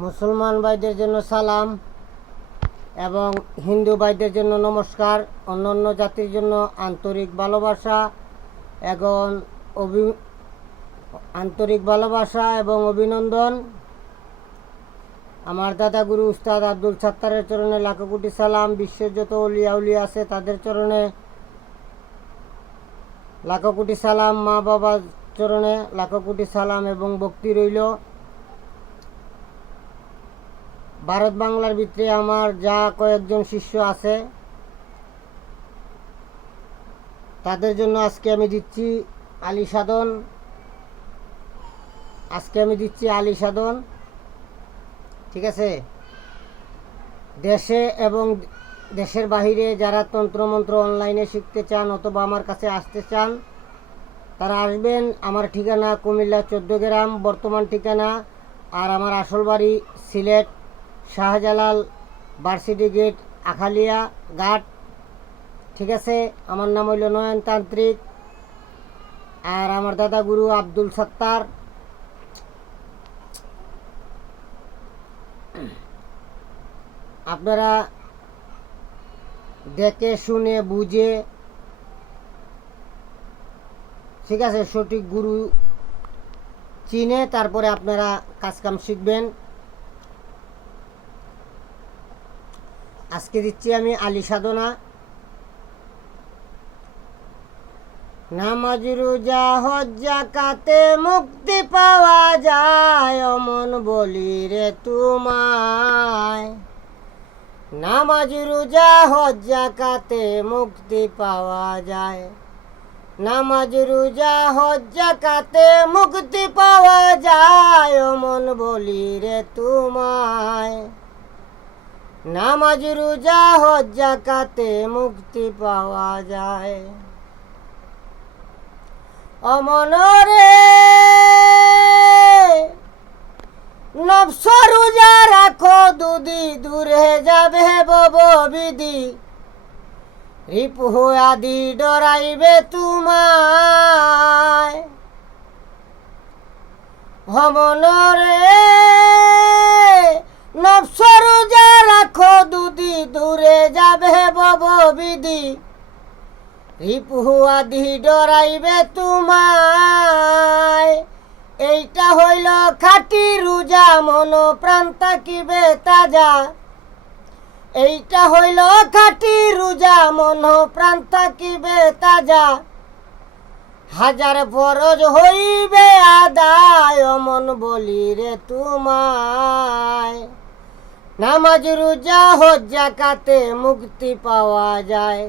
মুসলমান ভাইদের জন্য সালাম এবং হিন্দু ভাইদের জন্য নমস্কার। অন্যান্য জাতির জন্য আন্তরিক ভালোবাসা এবং অভিনন্দন। আমার দাদা গুরু উস্তাদ আব্দুল সাত্তারের চরণে লাখো কোটি সালাম। বিশ্বের যত অলিয়া উলিয়া আছে তাদের চরণে লাখো কোটি সালাম। মা বাবার চরণে লাখো কোটি সালাম এবং ভক্তি রইল। ভারত বাংলার ভিতরে আমার যা কয়েকজন শিষ্য আছে তাদের জন্য আজকে আমি দিচ্ছি আলী সাধন। ঠিক আছে, দেশে এবং দেশের বাহিরে যারা তন্ত্রমন্ত্র অনলাইনে শিখতে চান অথবা আমার কাছে আসতে চান তারা আসবেন। আমার ঠিকানা কুমিল্লা 14 গ্রাম বর্তমান ঠিকানা, আর আমার আসল বাড়ি সিলেট শাহজালাল ভার্সিটি গেট আখালিয়া ঘাট। ঠিক আছে, আমার নাম হইল নয়ন তান্ত্রিক, আর আমার দাদা গুরু আব্দুল সাত্তার। আপনারা দেখে শুনে বুঝে, ঠিক আছে, সঠিক গুরু চিনে তারপরে আপনারা কাজকাম শিখবেন। আজকে দিচ্ছি আমি আলী সাধনা। নামাজ রোজা হজ যাকাতে মুক্তি পাওয়া যায়, অমন বলি রে তোমায়। নামাজ রোজা হজ যাকাতে মুক্তি পাওয়া যায়, নামাজ রোজা হজ যাকাতে মুক্তি পাওয়া যায়, অমন বলি রে তোমায়। নামাজ রোজা হজ যাকাতে মুক্তি পাওয়া যায়। অমন রে নফস রোজা রাখো দুদি, দূরে যাবে বব বিধি, রিপু আদি ডরাইবে তোমায়। অমন রে নফস রোজা রাখো দুদি, দূরে যাবে বব বিধি, রিপু আদি ডরাইবে তোমায়। এইটা হইল খাঁটি রোজা, মন প্রাণ থাকিবে তাজা। এইটা হইল খাঁটি রোজা, মন প্রাণ থাকিবে তাজা। হাজার ফরজ হইবে আদায়, অমন বলি রে তোমায়। নামাজ রোজা হজ যাকাতে মুক্তি পাওয়া যায়,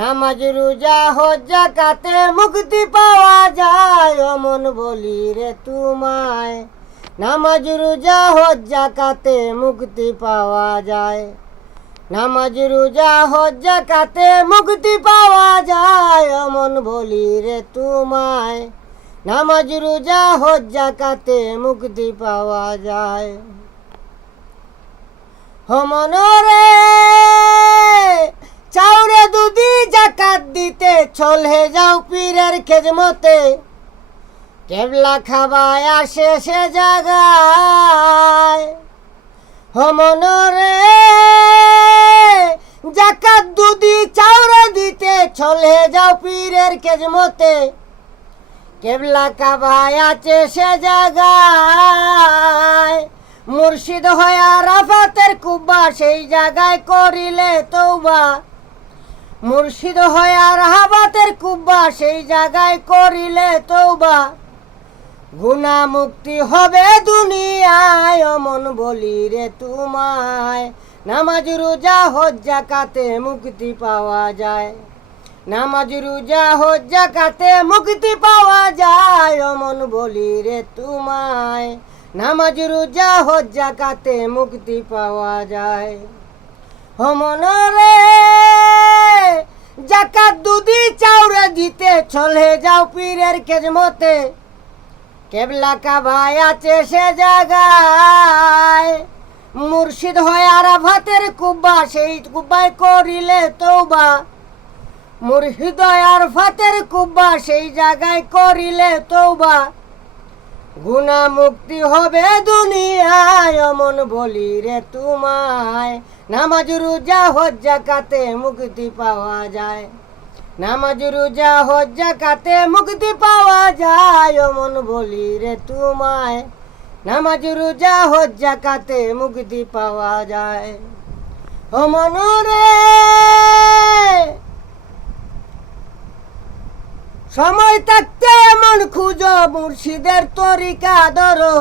নামাজ রোজা হজ যাকাতে মুক্তি পাওয়া যায়, অমন বলি রে তোমায়। নামাজ রোজা হজ যাকাতে মুক্তি পাওয়া যায়, নামাজ রোজা হজ যাকাতে মুক্তি পাওয়া যায়, অমন বলি রে তোমায়। নামাজ রোজা হজ যাকাতে মুক্তি পাওয়া যায়। অমন রে চাউরে দুধি জাকাত দিতে চলে যাও পীরের খেজমতে, কেবলা খাবায় আসে সে জাগায়। অমন রে জাকাত দুধি চাউরে দিতে চলে যাও পীরের খেজমতে, কেবলা খাবায় আছে সে জাগায়। মুর্শিদ হয়া রাফাতের কুব্বা, সেই জায়গায় করিলে তওবা। মুর্শিদ হয়া রাহাবাতের কুব্বা, সেই জায়গায় করিলে তওবা। গুনাহ মুক্তি হবে দুনিয়ায়, অমন বলি রে তোমায়। নামাজ রোজা হজ যাকাতে মুক্তি পাওয়া যায়, নামাজ রোজা হজ যাকাতে মুক্তি পাওয়া যায়, অমন বলি রে তোমায়। নামাজ রোজা হজ যাকাতে মুক্তি পাওয়া যায়। অমন রে জাকাত দুধি চাউরে দিতে চলে যাও পীরের খেজমতে, কেবলা কাবায় আছে সে জায়গায়। মুর্শিদ হয় আরাফাতের কুব্বা, সেই কুব্বায় করিলে তওবা। মুর্শিদ হয় আরাফাতের কুব্বা, সেই জায়গায় করিলে তওবা। গুনা মুক্তি হবে দুনিয়ায় অমন বলি রে তোমায়। নামাজ রোজা হজ যাকাতে মুক্তি পাওয়া যায়, নামাজ রোজা হজ যাকাতে মুক্তি পাওয়া যায় অমন বলি রে তোমায়। নামাজ রোজা হজ যাকাতে মুক্তি পাওয়া যায়। অমন রে সময় থাকতে মন খুঁজো মুর্শিদের তরিকা ধরো,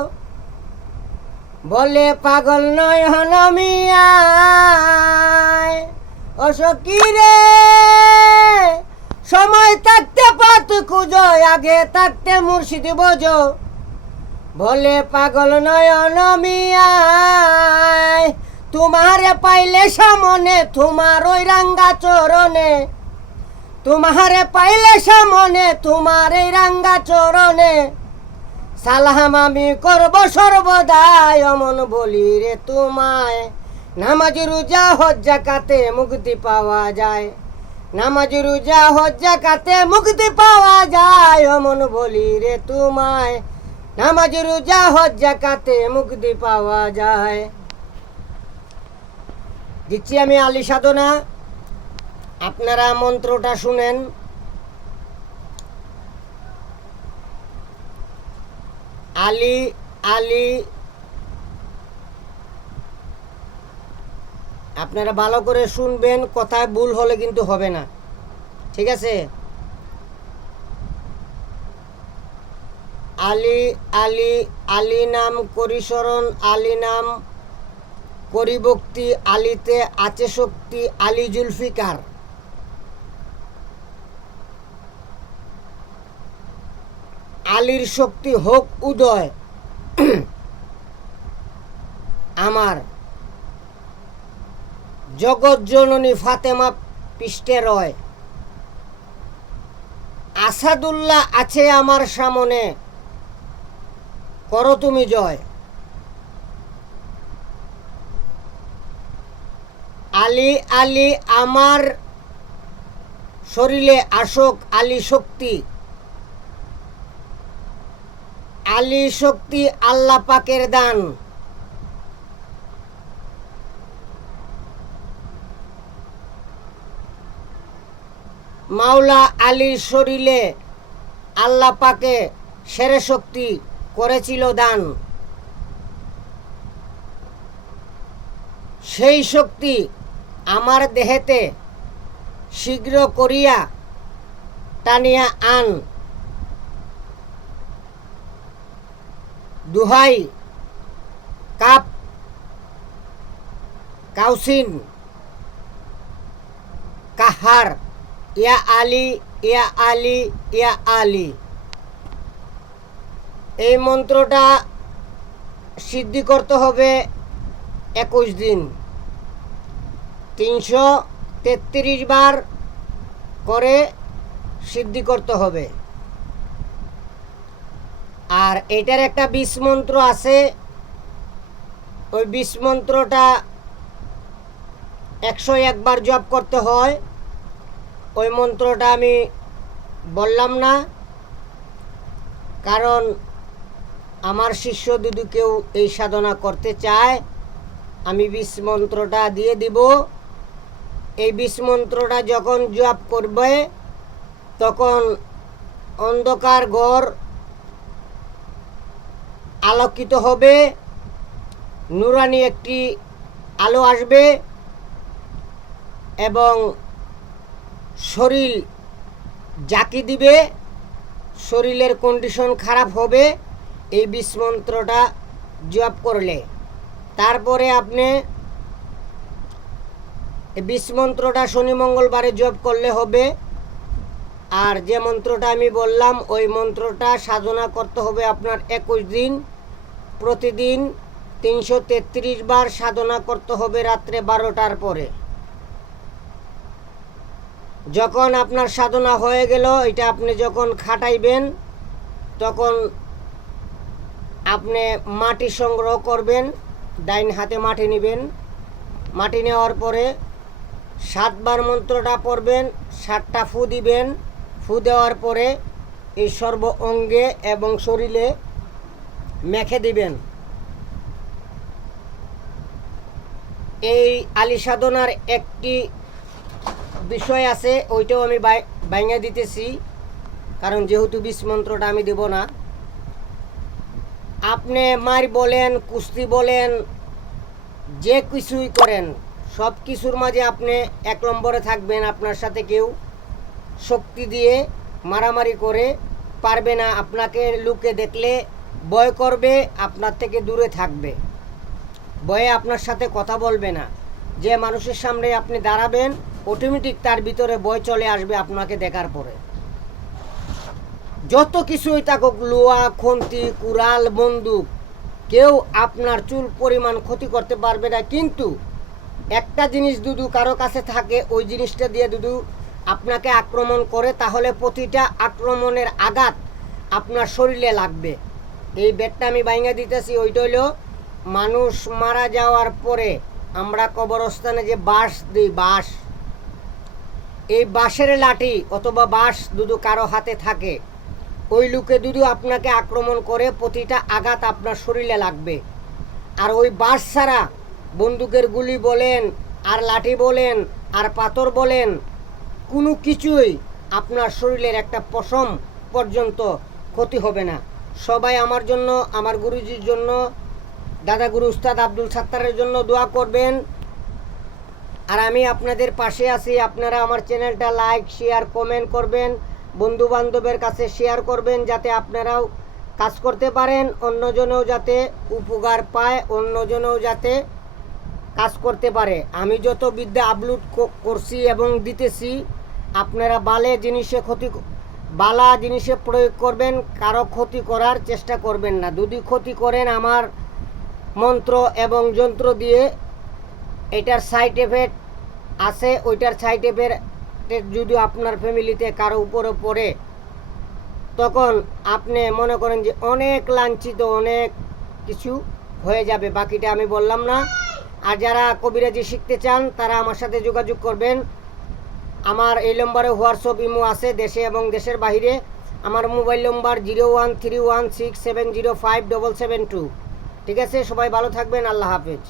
বলে পাগল নয় হনমিয়ায়। অসকি রে সময় থাকতে পথ খুঁজো, আগে থাকতে মুর্শিদ বোঝো, বলে পাগল নয় হনমিয়ায়। তোমারে পাইলে সামনে তোমার ওই রাঙ্গা চরণে, তোমারে পাইলে সামনে তোমার এই রাঙ্গা চরণে, সালাম আমি করব সর্বদাই অমন বলি রে তোমায়। নামাজ রোজা হজ যাকাতে মুক্তি পাওয়া যায়, নামাজ রোজা হজ যাকাতে মুক্তি পাওয়া যায় অমন বলি রে তোমায়। নামাজ রোজা হজ যাকাতে মুক্তি পাওয়া যায়। দিচ্ছি আমি আলী সাধনা, আপনারা মন্ত্রটা শুনেন। আলী আলী, আপনারা ভালো করে শুনবেন, কথায় ভুল হলে কিন্তু হবে না, ঠিক আছে? আলী আলী আলী নাম করি স্মরণ, আলী নাম করি ভক্তি, আলীতে আছে শক্তি, আলী জুলফিকার। আলীর শক্তি হোক উদয় আমার, জগৎ জননী ফাতেমা পৃষ্ঠে রয়। আসাদুল্লাহ আছে আমার সামনে, করো তুমি জয়। আলী আলী আমার শরীরে আসক আলী শক্তি, আলী শক্তি আল্লাহ পাকের দান। মাওলা আলীর শরীরে আল্লাহ পাকে সেরে শক্তি করেছিল দান। সেই শক্তি আমার দেহেতে শীঘ্র করিয়া টানিয়া আন। দুহাই কাপ কাউসিন কাহার, ইয়া আলী ইয়া আলী ইয়া আলী। এই মন্ত্রটা সিদ্ধি করতে হবে 21 দিন, 333 বার করে সিদ্ধি করতে হবে। আর এটার একটা 20 মন্ত্র আছে, ওই 20 মন্ত্রটা 101 বার জপ করতে হয়। ওই মন্ত্রটা আমি বললাম না, কারণ আমার শিষ্য যদি কেউ এই সাধনা করতে চায়, আমি 20 মন্ত্রটা দিয়ে দিব। এই 20 মন্ত্রটা যখন জপ করবে, তখন অন্ধকার ঘর আলোকিত হবে, নুরানি একটি আলো আসবে এবং শরীর জাকি দিবে, শরীরের কন্ডিশন খারাপ হবে এই 20 মন্ত্রটা জপ করলে। তারপরে আপনি এই 20 মন্ত্রটা শনি মঙ্গলবারে জপ করলে হবে। আর যে মন্ত্রটা আমি বললাম, ওই মন্ত্রটা সাধনা করতে হবে আপনার 21 দিন, প্রতিদিন 333 বার সাধনা করতে হবে রাত্রে 12টার পরে। যখন আপনার সাধনা হয়ে গেল, এটা আপনি যখন খাটাইবেন, তখন আপনি মাটি সংগ্রহ করবেন, ডাইন হাতে মাটি নেবেন। মাটি নেওয়ার পরে 7 বার মন্ত্রটা পড়বেন, 7টা ফু দিবেন। ফু দেওয়ার পরে এই সর্ব অঙ্গে এবং শরীরে মেখে দিবেন। এই আলী সাধনার একটি বিষয় আছে, ওইটাও আমি ভাঙিয়ে দিতেছি, কারণ যেহেতু বিষ মন্ত্রটা আমি দেব না। আপনি মার বলেন, কুস্তি বলেন, যে কিছুই করেন, সব কিছুর মাঝে আপনি 1 নম্বরে থাকবেন। আপনার সাথে কেউ শক্তি দিয়ে মারামারি করে পারবে না। আপনাকে লোকে দেখলে ভয় করবে, আপনার থেকে দূরে থাকবে, ভয়ে আপনার সাথে কথা বলবে না। যে মানুষের সামনে আপনি দাঁড়াবেন, অটোমেটিক তার ভিতরে ভয় চলে আসবে আপনাকে দেখার পরে। যত কিছুই থাকুক, লোহা, খন্তি, কুড়াল, বন্দুক, কেউ আপনার চুল পরিমাণ ক্ষতি করতে পারবে না। কিন্তু একটা জিনিস দুদু কারো কাছে থাকে, ওই জিনিসটা দিয়ে দুদু আপনাকে আক্রমণ করে, তাহলে প্রতিটা আক্রমণের আঘাত আপনার শরীরে লাগবে। এই বেটটা আমি ভাঙা দিতেছি। ওইটা হলো মানুষ মারা যাওয়ার পরে আমরা কবরস্থানে যে বাঁশ দিই, বাঁশ, এই বাঁশের লাঠি অথবা বাঁশ দুদু কারো হাতে থাকে, ওই লোকে দুদু আপনাকে আক্রমণ করে, প্রতিটা আঘাত আপনার শরীরে লাগবে। আর ওই বাঁশ ছাড়া বন্দুকের গুলি বলেন, আর লাঠি বলেন, আর পাথর বলেন, কোনো কিছুই আপনার শরীরের একটা পশম পর্যন্ত ক্ষতি হবে না। সবাই আমার জন্য, আমার গুরুজির জন্য, দাদা গুরু উস্তাদ আব্দুল সাত্তারের জন্য দোয়া করবেন। আর আমি আপনাদের পাশে আছি। আপনারা আমার চ্যানেলটা লাইক, শেয়ার, কমেন্ট করবেন, বন্ধু বান্ধবের কাছে শেয়ার করবেন, যাতে আপনারাও কাজ করতে পারেন, অন্যজনেও যাতে উপকার পায়, অন্যজনেও যাতে কাজ করতে পারে। আমি যত বিদ্যা আপলোড করছি এবং দিতেছি, আপনারা বালা জিনিসে প্রয়োগ করবেন, কারো ক্ষতি করার চেষ্টা করবেন না। যদি ক্ষতি করেন আমার মন্ত্র এবং যন্ত্র দিয়ে, এটার সাইড এফেক্ট আছে, ওইটার সাইড এফেক্ট যদি আপনার ফ্যামিলিতে কারো উপরে পড়ে, তখন আপনি মনে করেন যে অনেক লাঞ্ছিত, অনেক কিছু হয়ে যাবে। বাকিটা আমি বললাম না। আর যারা কবিরাজি শিখতে চান তারা আমার সাথে যোগাযোগ করবেন। আমার এই নম্বরে হোয়াটসঅ্যাপ, ইমো আছে, দেশে এবং দেশের বাইরে। আমার মোবাইল নম্বর 013167057772। ঠিক আছে, সবাই ভালো থাকবেন। আল্লাহ হাফেজ।